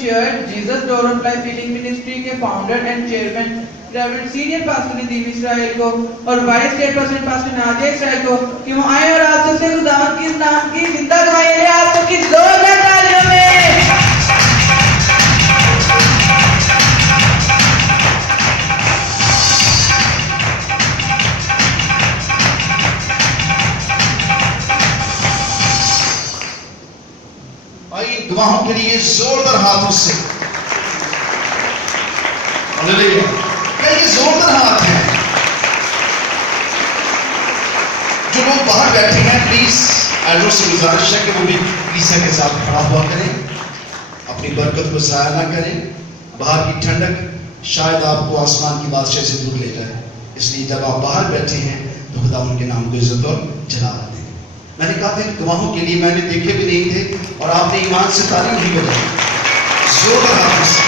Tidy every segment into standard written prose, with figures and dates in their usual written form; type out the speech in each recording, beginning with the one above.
Chair Jesus door of life healing ministry के founder and chairman reverend senior pastor Nadeem Israel को और vice chairperson pastor Nazia Israel को कि वो आए और आप सबसे खुदावंद के नाम की जिंदा गवाही ले आप सबकी जोरदार तालियों में। आइए गवाहों के लिए जोरदार हाथों से हालेलुया। ये जोरदार हाथ है। जो लोग बाहर बैठे हैं प्लीज एल्डर से गुजारिश है कि वो भी ईसा के साथ खड़ा हुआ करें, अपनी बरकत को जाया ना करें। बाहर की ठंडक शायद आपको आसमान की बादशाह से दूर ले जाए, इसलिए जब आप बाहर बैठे हैं तो खुदा उनके नाम को इज्जत और जलाल दें। मैंने कहा था गवाहों के लिए मैंने देखे भी नहीं थे और आपने ईमान से तारीफ भी बजाई जोरदार हाथों से।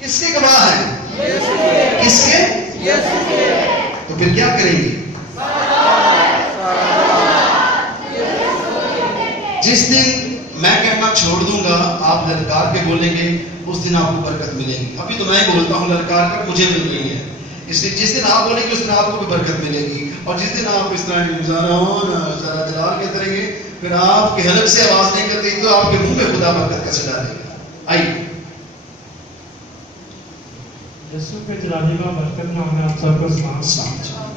किसके गवाह हैं? किसके? तो फिर क्या करेंगे? जिस दिन मैं कहना छोड़ दूंगा आप ललकार के बोलेंगे उस दिन आपको बरकत मिलेगी। अभी तो मैं बोलता हूँ ललकार कर मुझे मिल रही है, इसलिए जिस दिन आप बोलेंगे उस दिन आपको भी बरकत मिलेगी। और जिस दिन आप इस तरह जरा जलाल कहते रहेंगे फिर आपके हलक से आवाज नहीं करती तो आपके मुंह में खुदा बरकत कैसे डालेगा। आइए यीशु के जलाली का बरकत नाम है। आप सबको सलाम।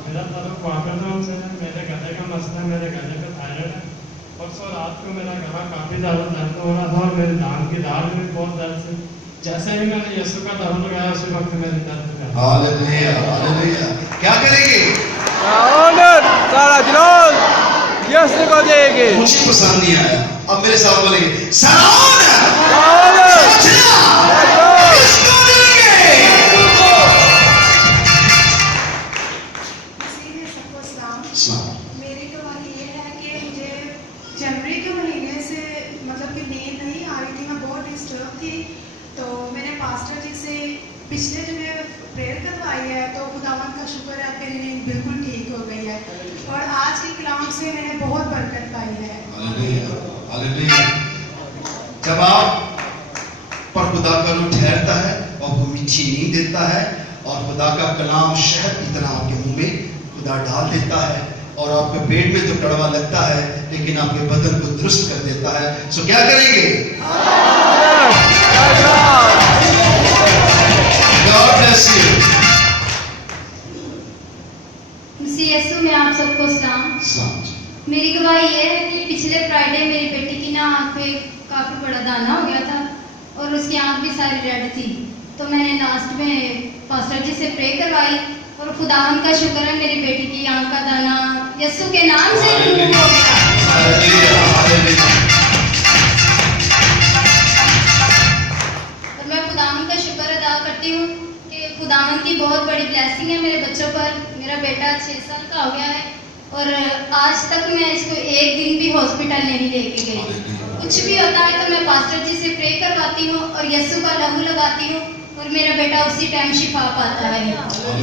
मेरा ताल्लुक वाकर नाम से है। मेरे गले का मसला है, मेरे गले का थायराइड है। परसों रात को मेरा गला काफी ज्यादा दर्द हो रहा था और मेरे दांत की दाढ़ में बहुत दर्द से जैसे ही मैंने यीशु का नाम लगाया उसी वक्त मेरे दर्द गया। Hallelujah hallelujah. क्या करेंगे? ऑनर सारा जलाल यीशु को देंगे। मुझे पसंद नहीं आया, अब मेरे साथ बोलेंगे सलाम मेरी गवाही ये है कि मुझे जनवरी के महीने से मतलब कि नींद नहीं आ रही थी, मैं बहुत डिस्टर्ब थी। तो मैंने पास्टर जी से पिछले जो प्रेयर करवाई है तो खुदावंद का शुक्र है मेरी नींद बिल्कुल ठीक हो गई है और आज के कलाम से मैंने बहुत बरकत पाई है। Hallelujah hallelujah. जब आप पर खुदा का रूह ठहरता है और वो मीठी नींद देता है और खुदा का कलाम शहद की तरह आपके मुंह में खुदा डाल देता है और आपके पेट में तो कड़वा लगता है लेकिन आपके बदन को दुरुस्त कर देता है। सो क्या करेंगे? God bless you। यीशु में आप सबको सलाम। मेरी गवाही ये है कि पिछले फ्राइडे मेरी बेटी की ना आँख पे काफी बड़ा दाना हो गया था और उसकी आँख भी सारी रेड थी। तो मैंने लास्ट में पास्टर जी से प्रे करवाई और खुदावंद का शुक्र है मेरी बेटी की आँख का दाना यीशु के नाम से रिमूव हो गया। और मैं खुदावंद का शुक्र अदा करती हूँ कि खुदावंद की बहुत बड़ी ब्लेसिंग है मेरे बच्चों पर। मेरा बेटा 6 साल का हो गया है और आज तक मैं इसको एक दिन भी हॉस्पिटल नहीं लेके गई। कुछ भी होता है तो मैं पास्टर जी से प्रे करवाती हूँ और यीशु का लहू लगाती हूँ और मेरा बेटा उसी टाइम शिफा पाता है।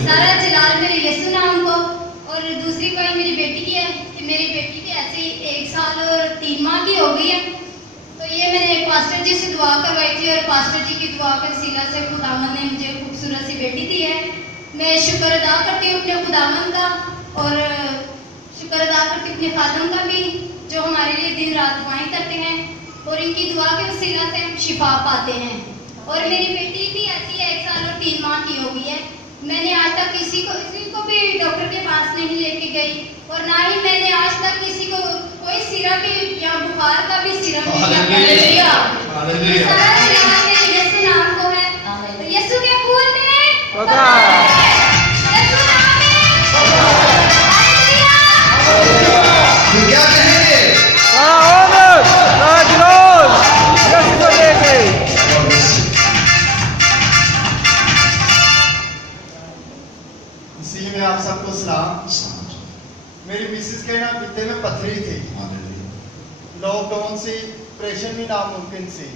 सारा जलाल मेरे यीशु नाम को। और दूसरी कोई मेरी बेटी की है कि मेरी बेटी भी ऐसे ही 1 साल और 3 माह की हो गई है। तो ये मैंने पास्टर जी से दुआ करवाई थी और पास्टर जी की दुआ के वसीला से खुदावंद ने मुझे खूबसूरत सी बेटी दी है। मैं शुक्र अदा करती हूँ अपने खुदावंद का और शुक्र अदा करती हूँ अपने खादम का भी जो हमारे लिए दिन रात दुआएं करते हैं और इनकी दुआ के वसीला से हम शिफा पाते हैं। और मेरी बेटी भी ऐसी 1 साल और 3 माह की हो गई है। मैंने आज तक किसी को भी डॉक्टर के पास नहीं लेके गई और ना ही मैंने आज तक किसी को कोई सिरप या बुखार का भी सिरप नहीं लिया। सारा जलाल मेरे यीशु नाम को है। यीशु के खून में क्या कहेंगे? इसी में आप सबको सलाम। मेरी मिसेस के ना पित्ते में पथरी थी, लॉकडाउन से ऑपरेशन भी नामुमकिन सी।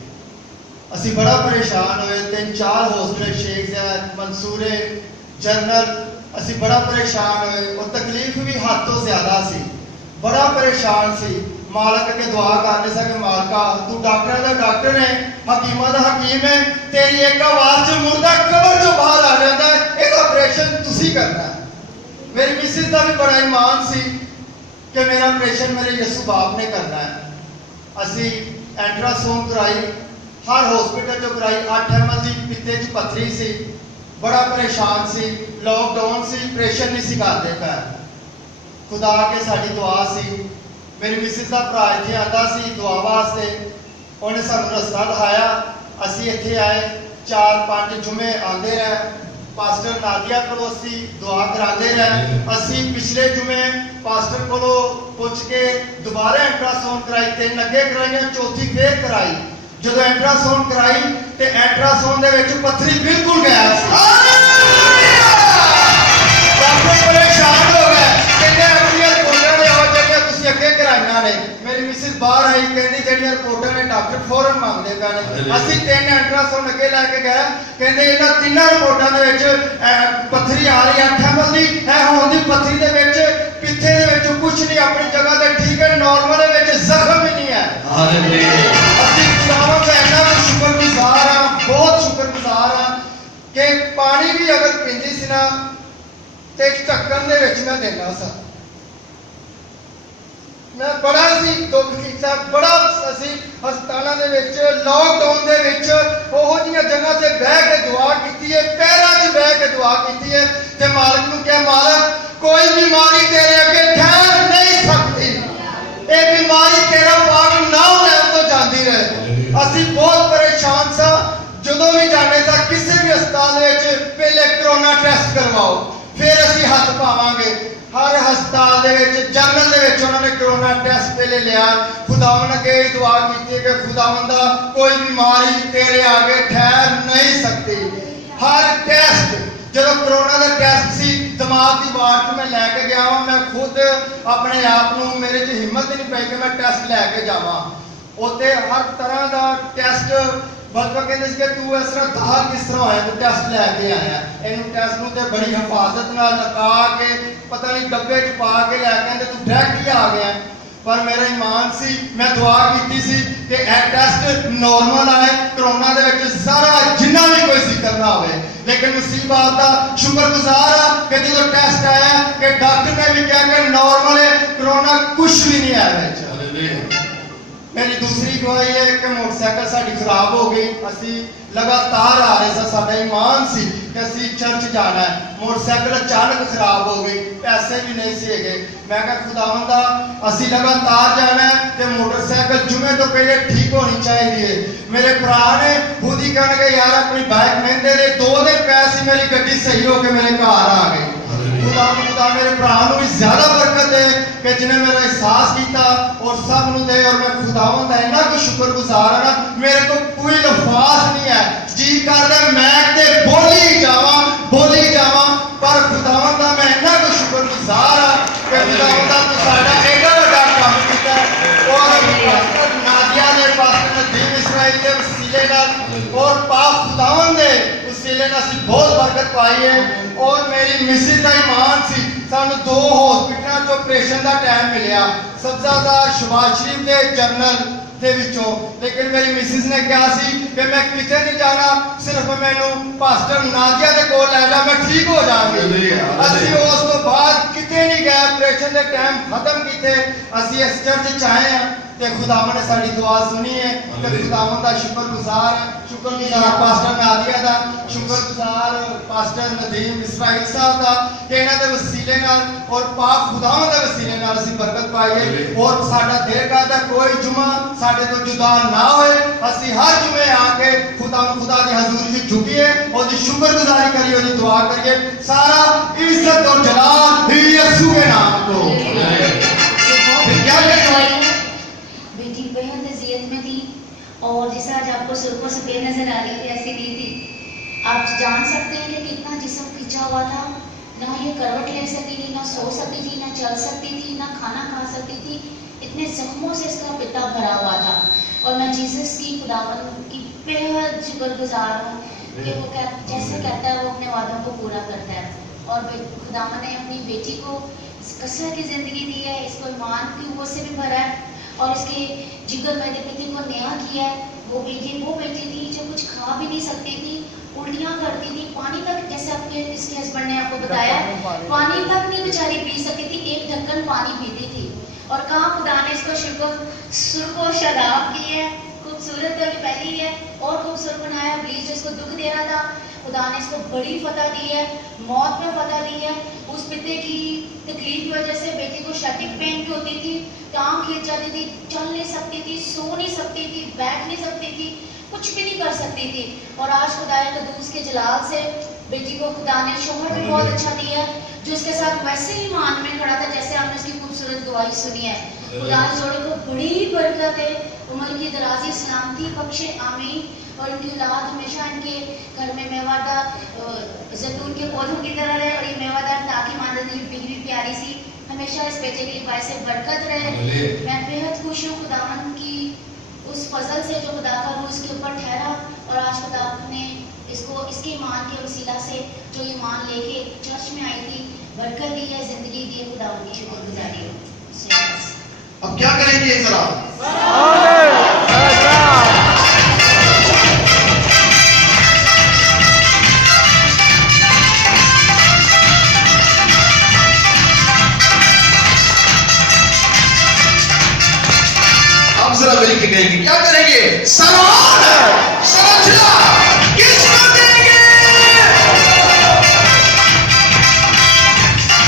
असी बड़ा परेशान हुए, 3-4 हॉस्पिटल शेख ज़ैद, मंसूरे, जनरल ਅਸੀਂ ਬੜਾ ਪਰੇਸ਼ਾਨ ਹੋਏ और तकलीफ भी हद तो ज्यादा सी बड़ा परेशान सी मालक के दुआ करने से कि मालका तू डॉक्टर का डॉक्टर है हकीमा का हकीम है तेरी एक आवाज च मुर्दा कबर चो बाहर आ जाता है एक ऑपरेशन तुसी करना है मेरी मिसिस का भी बड़ा ईमान सी कि मेरा ऑपरेशन मेरे यसू बाप ने करना है असी एंट्रासाउंड कराई हर हॉस्पिटल चो कराई 8 ml की पित्ते च पत्थरी सी बड़ा परेशान सी लॉकडाउन सी ऑपरेशन नहीं सी करते पैर खुदा के साड़ी दुआ सी मेरी मिसिस का भरा इतने आता सी दुआ वास्ते उन्हें सानू रस्ता दिखाया असी इत्थे आए 4-5 जुमे आते रहे पास्टर नादिया को दुआ कराते रहे असी पिछले जुमे पास्टर को पुछ के दोबारा एंट्रासाउंड कराई 3 अगे कराई चौथी फिर कराई जो एंट्रासाउंड कराई तो एंट्रासाउंड के पत्थरी बिल्कुल गायब परेशान हो गए अगे कराइया ने मेरी मिसिस बाहर आई कहती जी रिपोर्टा ने डॉक्टर फौरन मांगते पे ने असी 3 एंट्रासाउंड अगे लैके गए कहते इन्होंने 3 रिपोर्टों पत्थरी आ रही 8 ml की है होने पत्थरी के पित्ते कुछ नहीं अपनी जगह से ठीक है नॉर्मल जख्म ही नहीं है असी खुदावंद का इन्ना शुक्रगुजार हाँ बहुत शुक्रगुजार हाँ कि पानी भी अगर पींदी सी ना तो ढक्कन दे विच मैं देना सा मैं बड़ा सी दुख किया बड़ा असी हस्पतालों के लॉकडाउन के ओहो जी जगह से बह के दुआ की है पैरों से बह के दुआ की है ते मालिक नूं क्या मालिक कोई बीमारी तेरे अगे ठहर नहीं सकती ये बीमारी तेरा पाक नाम लैन तो जाती रहे असी बहुत परेशान सा जो भी जाने सा किसी भी अस्पताल पहले कोरोना टेस्ट करवाओ फिर असी हथ पावांगे हर हस्पताल जनरल उन्होंने कोरोना टेस्ट पहले लिया खुदावन अगे दुआ की कि खुदावंदा कोई बीमारी तेरे आगे ठहर नहीं सकती हर टेस्ट जो कोरोना का टेस्ट सी दिमाग की वार्ड मैं लैके गया वहाँ मैं खुद अपने आप को मेरे च हिम्मत ही नहीं पई कि मैं टेस्ट लैके जावा उत्ते हर तरह का टेस्ट बल्कि कहते कि तू इस तरह दाल किस तरह होया तू टेस्ट लैके आया इन टेस्ट में तो बड़ी हिफाजत नाल लगा के पता नहीं डब्बे च पा के लैके तू डायरेक्ट ही आ गया पर मेरा ईमान सी मैं दुआ की सी कि यह टेस्ट नॉर्मल आए कोरोना के सारा जिन्ना भी कोई जिक्र ना हो लेकिन उसी बात का शुक्रगुजार हाँ कि जो टेस्ट आया कि डॉक्टर ने भी कहा कि नॉर्मल है कोरोना कुछ भी नहीं आया मेरी दूसरी गवाही है कि मोटरसाइकिल साड़ी खराब हो गई असी लगातार आ रहे थे साडा ईमान सी कि असी चर्च जाना है मोटरसाइकिल अचानक खराब हो गई पैसे भी नहीं सी गए मैं कहा खुदावंदा असी लगातार जाना है तो मोटरसाइकिल जुमे तो पहले ठीक होनी चाहिए मेरे भरा ने खुद ही कहने यार अपनी बाइक महंगे दे 2 दिन पैसे मेरी गड्डी सही हो के मेरे घर आ गई खुदा मेरे भरा भी ज्यादा बरकत दे कि जिन्हें मेरा एहसास किया और सब नूं दे और मैं खुदावंद का इन्ना कुछ शुक्रगुजार हाँ ना मेरे को कोई लफाज नहीं है जी करदा मैं ते बोली जावा पर खुदावंद का मैं इन्ना कुछ शुक्रगुजार हाँ कि खुदावंद तू साडा एडा वड्डा काम कीता और नादिया ने पास्टर नदीम इसराइल के वसीले नाल और पाक खुदावंद दे वसीले नाल असीं बहुत बरकत पाई है और मेरी मिसिस का ईमान सी सानू 2 हॉस्पिटलों चो ऑपरेशन का टाइम मिलिया सबसे ज्यादा शबाज शरीफ के जनरल के विचों लेकिन मेरी मिसिस ने कहा सी कि मैं किते नहीं जाना सिर्फ मैनू पास्टर नादिया के कोल लै जा मैं ठीक हो जाऊंगी असी उस तो बाद किते नहीं गए ऑपरेशन के टाइम खत्म किए असी इस चर्च च आए हैं ते खुदावन ने साडी दुआ सुनी है ते खुदावन दा शुक्रगुजार पास्टर नादिया दा शुक्रगुजार पास्टर नदीम इसराइल साहब दा कि इन्हां दे वसीले नाल और पाक खुदावन दे वसीले नाल असीं बरकत पाई है और साडा दिल करदा कोई जुमा साडे तो जुदा ना होए असीं हर जुमे आके खुदा दी हजूरी च झुकीए और दी शुक्रगुजारी करिए और दुआ करिए सारा इज्जत और जलाल यीशु के नाम को क्या बेटी बेहद अजियत में थी और जैसे आज आपको सुर्खों सफेद नजर आ रही थी ऐसी नहीं थी आप जान सकते हैं कि कितना जिस्म खिंचा हुआ था ना ये करवट ले सकती थी ना सो सकती थी ना चल सकती थी ना खाना खा सकती थी इतने जख्मों से इसका पिता भरा हुआ था और मैं जीसस की खुदावन की बेहद शुक्रगुजार हूँ कि वो जैसे कहता है वो अपने वादों को पूरा करता है और खुदावन ने अपनी बेटी को कसरत की ज़िंदगी दी है, इसको ईमान की क़ुव्वत से भी भरा है और इसके जिगर मैदे प्रति को नया किया है। वो बेटी थी जो कुछ खा भी नहीं सकती थी, उल्टियाँ करती थी, पानी तक, जैसे आपके इसके हस्बैंड ने आपको बताया, पानी तक नहीं बेचारी पी सकती थी, एक ढक्कन पानी पीती थी। और कहाँ खुदा ने इसको सुर्ख और शराब दी है, खूबसूरत तो पहली है और खूबसूरत बनाया। ब्लीच जिसको दुख दे रहा था, खुदा ने इसको बड़ी फतह दी है, मौत में फतह दी है। उस पिते की तकलीफ की वजह से बेटी को शैटिक पेन भी होती थी, टांग खींच जाती थी, चल नहीं सकती थी, सो नहीं सकती थी, बैठ नहीं सकती थी, कुछ भी नहीं कर सकती थी। और आज खुदा कदूस के जलाल से बेटी को खुदा ने शोहर भी बहुत अच्छा दिया है, जो इसके साथ वैसे ही ईमान में खड़ा था जैसे आपने उसकी खूबसूरत दुआई सुनी है। खुदा इस जोड़े को बड़ी बरकत है, उम्र की दराजी, सलामती बख्शे, आमीन। और इनकी औलाद हमेशा इनके घर में मेवादार जैतून के पौधों की तरह रहे और ये मेवादार ताकि मानदंड बिगड़ी प्यारी सी हमेशा इस बेटे के लिए बायस बरकत रहे। मैं बेहद खुश हूँ खुदावन की उस फजल से जो खुदा का रूह इसके ऊपर ठहरा और आज खुदा ने इसको इसके ईमान के वसीला से जो ईमान लेके चर्च में आई थी, बरकत दी है, जिंदगी दी है, खुदावन की शुक्रगुजारी हो। अब क्या करेंगे जरा? अब जरा मिलके कहेंगे क्या करेंगे? सलाम, सलाम